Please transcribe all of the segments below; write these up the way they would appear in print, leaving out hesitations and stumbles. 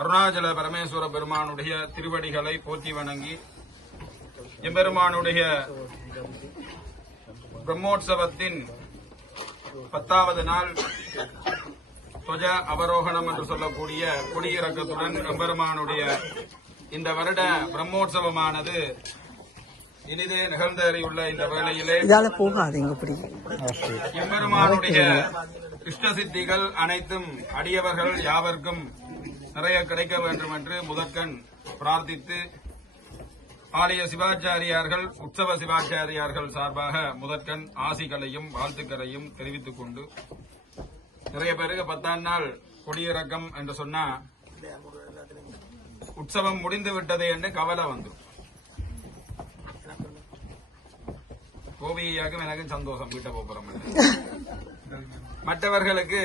அருணாச்சல பரமேஸ்வர பெருமானுடைய திருவடிகளை போற்றி வணங்கி எம்பெருமானுடைய பிரம்மோற்சவத்தின் 10வது நாள் துவஜ அவரோகணம் என்று சொல்லக்கூடிய கொடியிறக்கத்துடன் எம்பெருமானுடைய இந்த வருட பிரம்மோற்சவமானது இனிதே நிகழ்ந்தேறியுள்ள இந்த வேளையிலே எம்பெருமானுடைய இஷ்ட சித்திகள் அனைத்தும் அடியவர்கள் யாவர்க்கும் நிறைய கிடைக்க வேண்டும் என்று முதற்கண் பிரார்த்தித்து ஆலய சிவாச்சாரியார்கள் உற்சவ சிவாச்சாரியார்கள் சார்பாக முதற்கண் ஆசிகளையும் வாழ்த்துக்களையும் தெரிவித்துக் கொண்டு நிறைய பேருக்கு 10ஆம் நாள் கொடியிறக்கம் என்று சொன்னா உற்சவம் முடிந்து விட்டது என்று கவலை வந்துடும். கோவியாக்கும் எனக்கும் சந்தோஷம் வீட்டை போறோம். மற்றவர்களுக்கு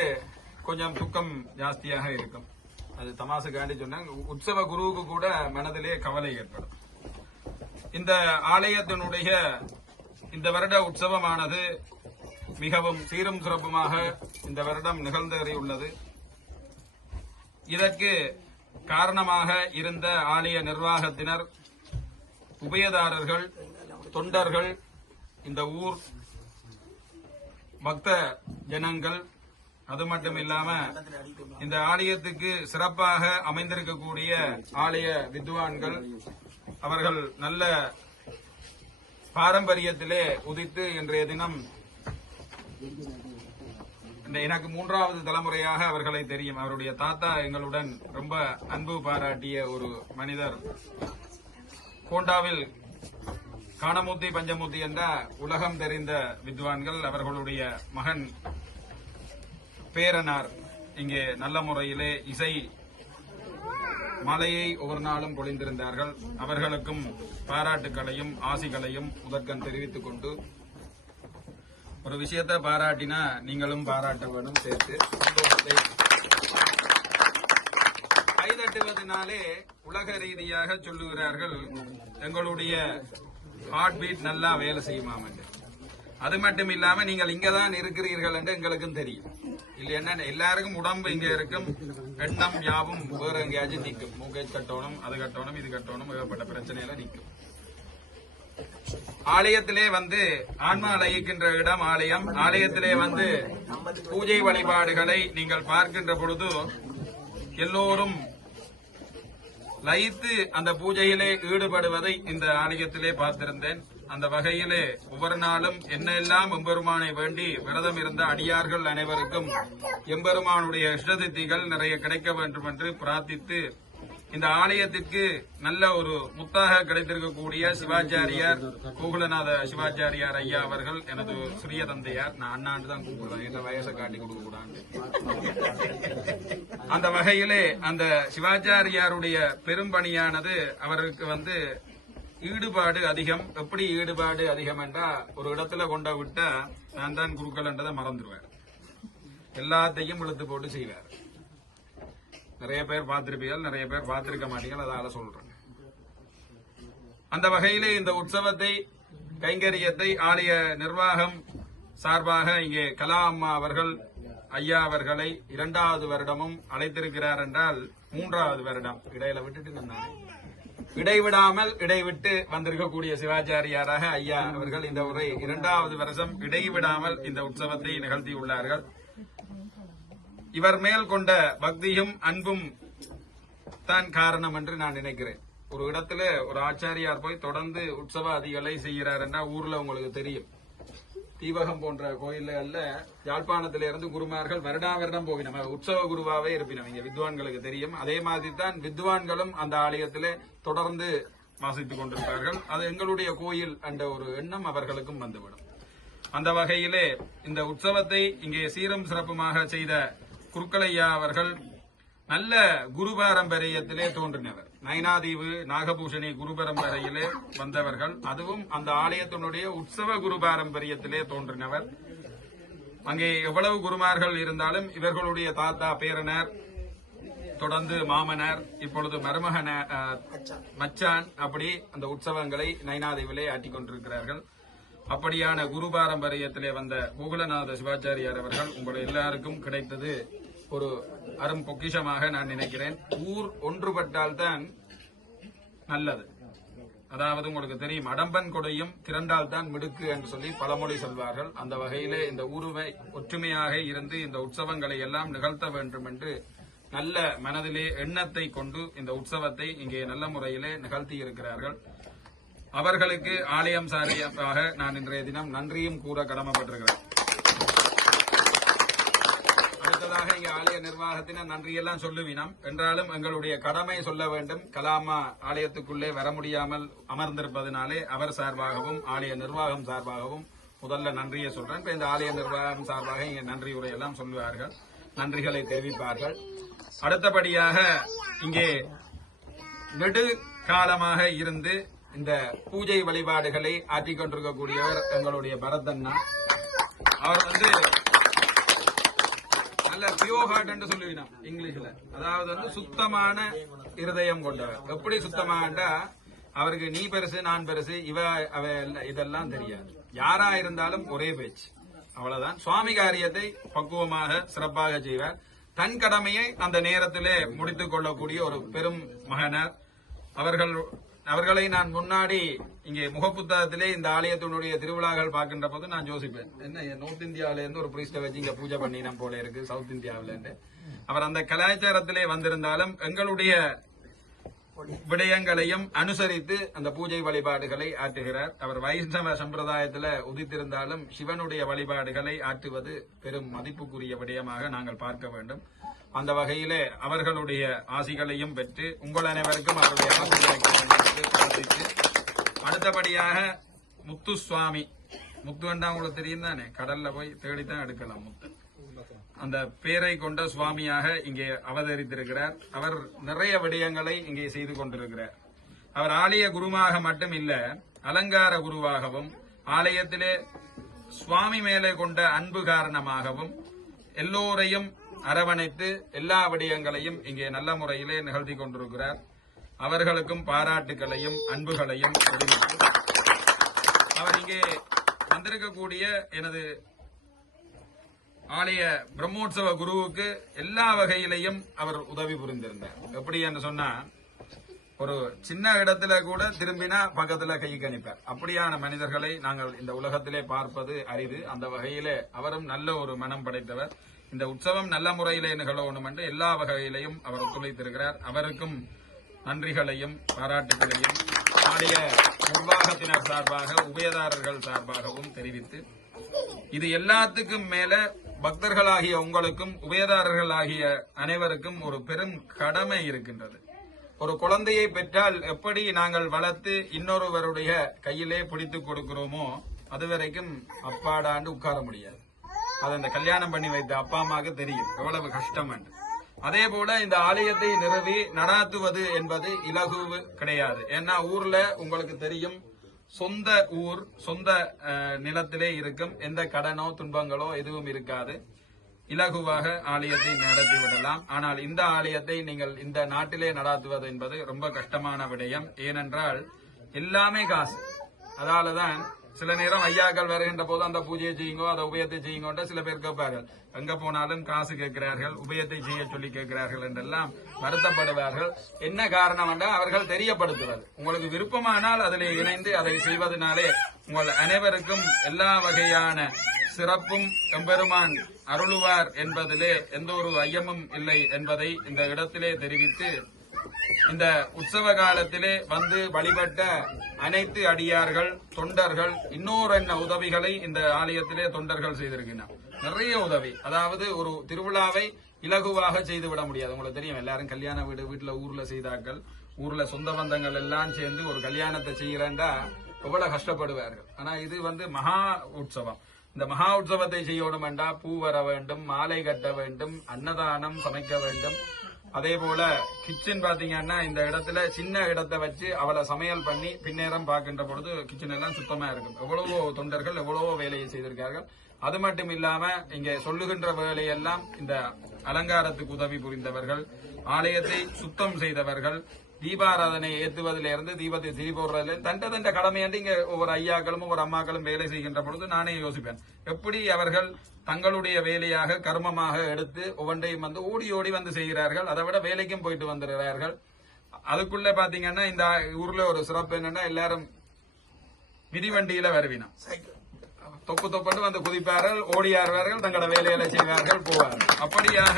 கொஞ்சம் துக்கம் ஜாஸ்தியாக இருக்கும். அது தமாசுக்காண்டி சொன்னாங்க. உற்சவ குருவுக்கு கூட மனதிலே கவலை ஏற்படும். இந்த ஆலயத்தினுடைய இந்த வருட உற்சவமானது மிகவும் சீரும் சிறப்புமாக இந்த வருடம் நிகழ்ந்தேறியுள்ளது. இதற்கு காரணமாக இருந்த ஆலய நிர்வாகத்தினர், உபயதாரர்கள், தொண்டர்கள், இந்த ஊர் பக்த ஜனங்கள், அது மட்டும் இல்லாம இந்த ஆலயத்துக்கு சிறப்பாக அமைந்திருக்கக்கூடிய ஆலய வித்வான்கள், அவர்கள் நல்ல பாரம்பரியத்திலே உதித்து இன்றைய தினம் எனக்கு 3வது தலைமுறையாக அவர்களை தெரியும். அவருடைய தாத்தா எங்களுடன் ரொம்ப அன்பு பாராட்டிய ஒரு மனிதர். கோண்டாவில் காணமூர்த்தி பஞ்சமூர்த்தி என்ற உலகம் தெரிந்த வித்வான்கள், அவர்களுடைய மகன் பேரனார் இங்கே நல்ல முறையிலே இசை மலையை ஒவ்வொரு நாளும் பொழிந்திருந்தார்கள். அவர்களுக்கும் பாராட்டுகளையும் ஆசிகளையும் முதற்கண் தெரிவித்துக் கொண்டு, ஒரு விஷயத்தை பாராட்டினா நீங்களும் பாராட்ட வேண்டும். சேர்த்து சந்தோஷத்தை கைதட்டுவதனாலே உலக ரீதியாக சொல்லுகிறார்கள், எங்களுடைய ஹார்ட் பீட் நல்லா வேலை செய்யுமாம் என்று. அது மட்டும் இல்லாம நீங்கள் இங்கதான் இருக்கிறீர்கள் என்று எங்களுக்கும் தெரியும். இல்லையா, எல்லாருக்கும் உடம்பு இங்க இருக்கும், எண்ணம் யாவும் வேற எங்கேயாச்சும் நிற்கும். மூக்கை கட்டணும், அது கட்டணும், இது கட்டணும், ஏகப்பட்ட பிரச்சனையில நிற்கும். ஆலயத்திலே வந்து ஆன்மா லயிக்கின்ற இடம் ஆலயம். ஆலயத்திலே வந்து பூஜை வழிபாடுகளை நீங்கள் பார்க்கின்ற பொழுது எல்லோரும் லயித்து அந்த பூஜையிலே ஈடுபடுவதை இந்த ஆலயத்திலே பார்த்திருந்தேன். அந்த வகையிலே ஒவ்வொரு நாளும் என்ன எல்லாம் எம்பெருமானை வேண்டி விரதம் இருந்த அடியார்கள் அனைவருக்கும் எம்பெருமானுடைய இஷ்டதித்திகள் நிறைய கிடைக்க வேண்டும் என்று பிரார்த்தித்து, இந்த ஆலயத்திற்கு நல்ல ஒரு முத்தாக கிடைத்திருக்கக்கூடிய சிவாச்சாரியார் கோகுலநாத சிவாச்சாரியார் ஐயா அவர்கள் எனது சிறிய தந்தையார். நான் அண்ணாண்டு தான் கூப்பிடுவேன், என்ன வயசை காட்டி கொடுக்க கூடாது. அந்த வகையிலே அந்த சிவாச்சாரியாருடைய பெரும்பணியானது அவருக்கு வந்து ஈடுபாடு அதிகம். எப்படி ஈடுபாடு அதிகம் என்றா, ஒரு இடத்துல கொண்ட விட்டா நான் தான் குருக்கள் என்றதை மறந்துடுவார். எல்லாத்தையும் இழுத்து போட்டு செய்வார். நிறைய பேர் பார்த்திருப்பீர்கள், நிறைய பேர் பார்த்திருக்க மாட்டீர்கள், அதால சொல்றேன். அந்த வகையிலே இந்த உற்சவத்தை, கைங்கரியத்தை ஆலய நிர்வாகம் சார்பாக இங்கே கலா அம்மா அவர்கள் ஐயா அவர்களை 2வது வருடமும் அழைத்திருக்கிறார் என்றால் 3வது வருடம் இடையில விட்டுட்டு நின்றாங்க. இடைவிடாமல் இடைவிட்டு வந்திருக்கக்கூடிய சிவாச்சாரியாராக ஐயா அவர்கள் இந்த உரை 2வது வருஷம் இடைவிடாமல் இந்த உற்சவத்தை நிகழ்த்தியுள்ளார்கள். இவர் மேல் கொண்ட பக்தியும் அன்பும் தான் காரணம் என்று நான் நினைக்கிறேன். ஒரு இடத்துல ஒரு ஆச்சாரியார் போய் தொடர்ந்து உற்சவ அதிகளை செய்கிறார் என்றால் ஊர்ல உங்களுக்கு தெரியும். தீபகம் போன்ற கோயில்கள்ல யாழ்ப்பாணத்திலிருந்து குருமார்கள் வருடம் போய் நம்ம உற்சவ குருவாவே இருப்பினோம். இங்க வித்வான்களுக்கு தெரியும். அதே மாதிரி தான் வித்வான்களும் அந்த ஆலயத்திலே தொடர்ந்து வாசித்துக் கொண்டிருப்பார்கள். அது எங்களுடைய கோயில் என்ற ஒரு எண்ணம் அவர்களுக்கும் வந்துவிடும். அந்த வகையிலே இந்த உற்சவத்தை இங்கே சீரும் சிறப்புமாக செய்த குருக்களையா அவர்கள் நல்ல குரு பாரம்பரியத்திலே தோன்றினவர். நயனாதீவு நாகபூஷணி குரு பரம்பரையிலே வந்தவர்கள். அதுவும் அந்த ஆலயத்தினுடைய உற்சவ குரு பாரம்பரியத்திலே தோன்றினவர். அங்கே எவ்வளவு குருமார்கள் இருந்தாலும் இவர்களுடைய தாத்தா பேரனர், தொடர்ந்து மாமனர், இப்பொழுது மருமகன மச்சான், அப்படி அந்த உற்சவங்களை நயனாதீவிலே ஆற்றிக் கொண்டிருக்கிறார்கள். அப்படியான குரு பாரம்பரியத்திலே வந்த கோகுலநாத சிவாச்சாரியார் அவர்கள் உங்கள் எல்லாருக்கும் கிடைத்தது ஒரு அரும் பொக்கிஷமாக நான் நினைக்கிறேன். ஊர் ஒன்றுபட்டால்தான் நல்லது. அதாவது உங்களுக்கு தெரியும், அடம்பன் கொடையும் திரண்டால் தான் மிடுக்கு என்று சொல்லி பழமொழி சொல்வார்கள். அந்த வகையிலே இந்த ஊருவை ஒற்றுமையாக இருந்து இந்த உற்சவங்களை எல்லாம் நிகழ்த்த வேண்டும் என்று நல்ல மனதிலே எண்ணத்தை கொண்டு இந்த உற்சவத்தை இங்கே நல்ல முறையிலே நிகழ்த்தி இருக்கிறார்கள். அவர்களுக்கு ஆலயம் சார்பாக நான் இன்றைய தினம் நன்றியும் கூற கடமைப்பட்டிருக்கிறேன். அடுத்ததாக இங்கே ஆலய நிர்வாகத்தினர் நன்றியெல்லாம் சொல்லுவினம் என்றாலும் எங்களுடைய கடமை சொல்ல வேண்டும். கலாமா ஆலயத்துக்குள்ளே வர முடியாமல் அமர்ந்திருப்பதனாலே அவர் சார்பாகவும் ஆலய நிர்வாகம் சார்பாகவும் முதல்ல நன்றியை சொல்றேன். இந்த ஆலய நிர்வாகம் சார்பாக இங்கே நன்றி உரையெல்லாம் சொல்லுவார்கள், நன்றிகளை தெரிவிப்பார்கள். அடுத்தபடியாக இங்கே நெடு காலமாக இருந்து இந்த பூஜை வழிபாடுகளை ஆற்றிக் கொண்டிருக்கக்கூடியவர் எங்களுடைய பரதண்ணா. அவர் நல்ல பியோர் ஹார்ட் என்று சொல்லுவீங்க இங்கிலீஷ்ல. அதாவது சுத்தமான இருதயம் கொண்டவர். எப்படி சுத்தமாண்டா அவருக்கு நீ பெருசு நான் பெருசு அவ இதெல்லாம் தெரியாது. யாரா இருந்தாலும் ஒரே பேச்சு, அவ்வளவுதான். சுவாமி காரியத்தை பக்குவமாக சிறப்பாக செய்வார். தன் கடமையை அந்த நேரத்திலே முடித்துக் கொள்ளக்கூடிய ஒரு பெரும் மகனர். அவர்களை நான் முன்னாடி இங்கே முகப்புத்தகத்திலே இந்த ஆலயத்தினுடைய திருவிழாக்கள் பார்க்கின்ற போது நான் யோசிப்பேன், என்ன நார்த் இந்தியாவில இருந்து ஒரு பிரீஸ்ட வச்சு இங்க பூஜை பண்ணினம் போல இருக்கு சவுத் இந்தியாவில இருந்து. அவர் அந்த கலாச்சாரத்திலே வந்திருந்தாலும் எங்களுடைய விடயங்களையும் அனுசரித்து அந்த பூஜை வழிபாடுகளை ஆற்றுகிறார். அவர் வைஷ்ணவ சம்பிரதாயத்தில் உதித்திருந்தாலும் சிவனுடைய வழிபாடுகளை ஆற்றுவது பெரும் மதிப்புக்குரிய விடயமாக நாங்கள் பார்க்க வேண்டும். அந்த வகையிலே அவர்களுடைய ஆசிகளையும் பெற்று உங்கள் அனைவருக்கும் அவருடைய ஆசிகளை பிரார்த்தித்து, அடுத்தபடியாக முத்துசுவாமி, முத்து வேண்டாம் உங்களுக்கு தெரியும் தானே, கடல்ல போய் தேடித்தான் எடுக்கலாம் முத்து. அந்த பேரை கொண்ட சுவாமியாக இங்கே அவதரித்திருக்கிறார். அவர் நிறைய விடயங்களை இங்கே செய்து கொண்டிருக்கிறார். அவர் ஆலய குருவாக மட்டும் இல்ல, அலங்கார குருவாகவும் ஆலயத்திலே சுவாமி மேலே கொண்ட அன்பு காரணமாகவும் எல்லோரையும் அரவணைத்து எல்லா விடயங்களையும் இங்கே நல்ல முறையிலே நிகழ்த்தி கொண்டிருக்கிறார். அவர்களுக்கும் பாராட்டுகளையும் அன்புகளையும் தெரிவித்து, அவர் இங்கே வந்திருக்கக்கூடிய எனது ஆலய பிரம்மோற்சவ குருவுக்கு எல்லா வகையிலையும் அவர் உதவி புரிந்திருந்தார். எப்படி என்று சொன்னா, ஒரு சின்ன இடத்துல கூட திரும்பினா பக்கத்துல கை கணிப்பார். அப்படியான மனிதர்களை நாங்கள் இந்த உலகத்திலே பார்ப்பது அரிது. அந்த வகையிலே அவரும் நல்ல ஒரு மனம் படைத்தவர். இந்த உற்சவம் நல்ல முறையிலே நிகழணும் என்று எல்லா வகையிலையும் அவர் ஒத்துழைத்திருக்கிறார். அவருக்கும் நன்றிகளையும் பாராட்டுகளையும் ஆலய நிர்வாகத்தினர் சார்பாக உபயதாரர்கள் சார்பாகவும் தெரிவித்து, இது எல்லாத்துக்கும் மேல பக்தர்களாகிய உங்களுக்கும் உபயதாரர்களாகிய அனைவருக்கும் ஒரு பெரும் கடமை இருக்கின்றது. ஒரு குழந்தையை பெற்றால் எப்படி நாங்கள் வளர்த்து இன்னொருவருடைய கையிலே பிடித்துக் கொடுக்கிறோமோ அதுவரைக்கும் அப்பாடாண்டு உட்கார முடியாது. அது அந்த கல்யாணம் பண்ணி வைத்த அப்பா அம்மாவுக்கு தெரியும் எவ்வளவு கஷ்டம் என்று. அதே போல இந்த ஆலயத்தை நிறுவி நடாத்துவது என்பது இலகு கிடையாது. ஏன்னா ஊர்ல உங்களுக்கு தெரியும், சொந்த ஊர் சொந்த நிலத்திலே இருக்கும், எந்த கடனோ துன்பங்களோ எதுவும் இருக்காது. இலகுவாக ஆலயத்தை நடத்தி விடலாம். ஆனால் இந்த ஆலயத்தை நீங்கள் இந்த நாட்டிலே நடாத்துவது என்பது ரொம்ப கஷ்டமான விடயம். ஏனென்றால் எல்லாமே காசு. அதாலதான் சில நேரம் ஐயாக்கள் வருகின்ற போது அந்த பூஜையை செய்யுங்கோ, அதை உபயத்தை செய்யுங்கோன்ற சில பேர் கேட்பார்கள். எங்க போனாலும் காசு கேட்கிறார்கள், உபயத்தை செய்ய சொல்லி கேட்கிறார்கள் என்றெல்லாம் வருத்தப்படுவார்கள். என்ன காரணம் என்றால் அவர்கள் தெரியப்படுத்துவது. உங்களுக்கு விருப்பமானால் அதில் இணைந்து அதை செய்வதனாலே உங்கள் அனைவருக்கும் எல்லா வகையான சிறப்பும் எம்பெருமான் அருளுவார் என்பதிலே எந்த ஒரு ஐயமும் இல்லை என்பதை இந்த இடத்திலே தெரிவித்து, இந்த உற்சவ காலத்திலே வந்து வழிபட்ட அனைத்து அடியார்கள் தொண்டர்கள் இன்னொரு என்ன உதவிகளை இந்த ஆலயத்திலே தொண்டர்கள் செய்திருக்கிறார். நிறைய உதவி. அதாவது ஒரு திருவிழாவை இலகுவாக செய்துவிட முடியாது. உங்களுக்கு தெரியும், எல்லாரும் கல்யாண வீட்டுல ஊர்ல செய்தார்கள். ஊர்ல சொந்த பந்தங்கள் எல்லாம் சேர்ந்து ஒரு கல்யாணத்தை செய்யறேன்டா எவ்வளவு கஷ்டப்படுவார்கள். ஆனா இது மகா உற்சவம். இந்த மகா உற்சவத்தை செய்யணும் என்றா பூ வர வேண்டும், மாலை கட்ட வேண்டும், அன்னதானம் சமைக்க வேண்டும். அதே போல கிச்சன் பாத்தீங்கன்னா இந்த இடத்துல சின்ன இடத்தை வச்சு அவளை சமையல் பண்ணி பின்னேறம் பார்க்கின்ற பொழுது கிச்சன் எல்லாம் சுத்தமா இருக்கும். எவ்வளவோ தொண்டர்கள் எவ்வளவோ வேலையை செய்திருக்கார்கள். அது மட்டும் இல்லாம இங்க சொல்லுகின்ற வேலையெல்லாம் இந்த அலங்காரத்துக்கு உதவி புரிந்தவர்கள், ஆலயத்தை சுத்தம் செய்தவர்கள், தீபாராதனை ஏத்துவதில இருந்து தீபத்தை திரி போடுறதுல தண்ட கடமையாண்டு இங்க ஒவ்வொரு ஐயாக்களும் ஒவ்வொரு அம்மாக்களும் வேலை செய்கின்ற பொழுது நானே யோசிப்பேன் எப்படி அவர்கள் தங்களுடைய வேலையாக கர்மமாக எடுத்து ஒவ்வொன்றையும் வந்து ஓடி ஓடி வந்து செய்கிறார்கள். அதை விட வேலைக்கும் போயிட்டு வந்துடுறார்கள். அதுக்குள்ள பாத்தீங்கன்னா இந்த ஊர்ல ஒரு சிறப்பு என்னன்னா எல்லாரும் மிதிவண்டியில வருவினோம். தொப்பு தொப்பட்டு வந்து குதிப்பார்கள், ஓடியார்கள், தங்களோட வேலைகளை செய்வார்கள், போவார்கள். அப்படியாக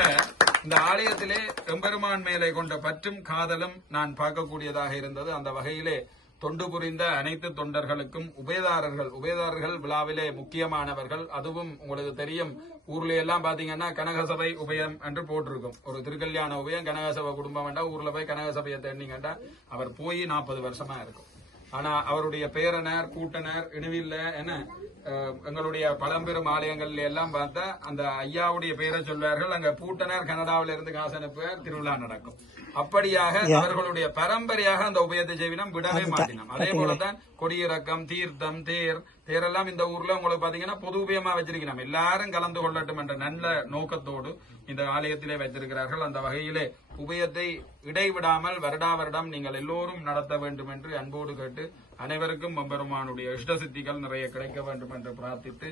இந்த ஆலயத்திலே எம்பெருமான் மேலே கொண்ட பற்றும் காதலும் நான் பார்க்கக்கூடியதாக இருந்தது. அந்த வகையிலே தொண்டு புரிந்த அனைத்து தொண்டர்களுக்கும் உபயதாரர்கள் விழாவிலே முக்கியமானவர்கள். அதுவும் உங்களுக்கு தெரியும், ஊர்ல எல்லாம் பாத்தீங்கன்னா கனகசபை உபயம் என்று போட்டிருக்கும். ஒரு திருக்கல்யாண உபயம் கனகசபை குடும்பம் வேண்டா ஊர்ல போய் கனகசபையை தேடிங்கண்டா அவர் போய் 40 வருஷமா இருக்கும். ஆனா அவருடைய பேரனர் கூட்டனர் இணுவில்ல என்ன எங்களுடைய பழம்பெரும் ஆலயங்கள்ல எல்லாம் பார்த்தா அந்த ஐயாவுடைய பெயரை சொல்வார்கள். அங்க பூட்டனர் கனடாவில இருந்து காசு அனுப்புவார், திருவிழா நடக்கும். அப்படியாக அவர்களுடைய பரம்பரையாக அந்த உபயத்தை செய்வினம் விடவே மாட்டினோம். அதே போலதான் கொடியிறக்கம், தீர்த்தம், தேரெல்லாம் இந்த ஊர்ல உங்களுக்கு பாத்தீங்கன்னா பொது உபயமா வச்சிருக்கணும். எல்லாரும் கலந்து கொள்ளட்டும் என்ற நல்ல நோக்கத்தோடு இந்த ஆலயத்திலே வைத்திருக்கிறார்கள். அந்த வகையிலே உபயத்தை இடைவிடாமல் வருடம் நீங்கள் எல்லோரும் நடத்த வேண்டும் என்று அன்போடு கேட்டு அனைவருக்கும் எம்பெருமானுடைய இஷ்ட சித்திகள் நிறைய கிடைக்க வேண்டும் என்று பிரார்த்தித்து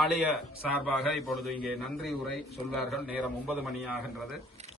ஆலய சார்பாக இப்பொழுது இங்கே நன்றி உரை சொல்வார்கள். நேரம் 9 மணி ஆகின்றது.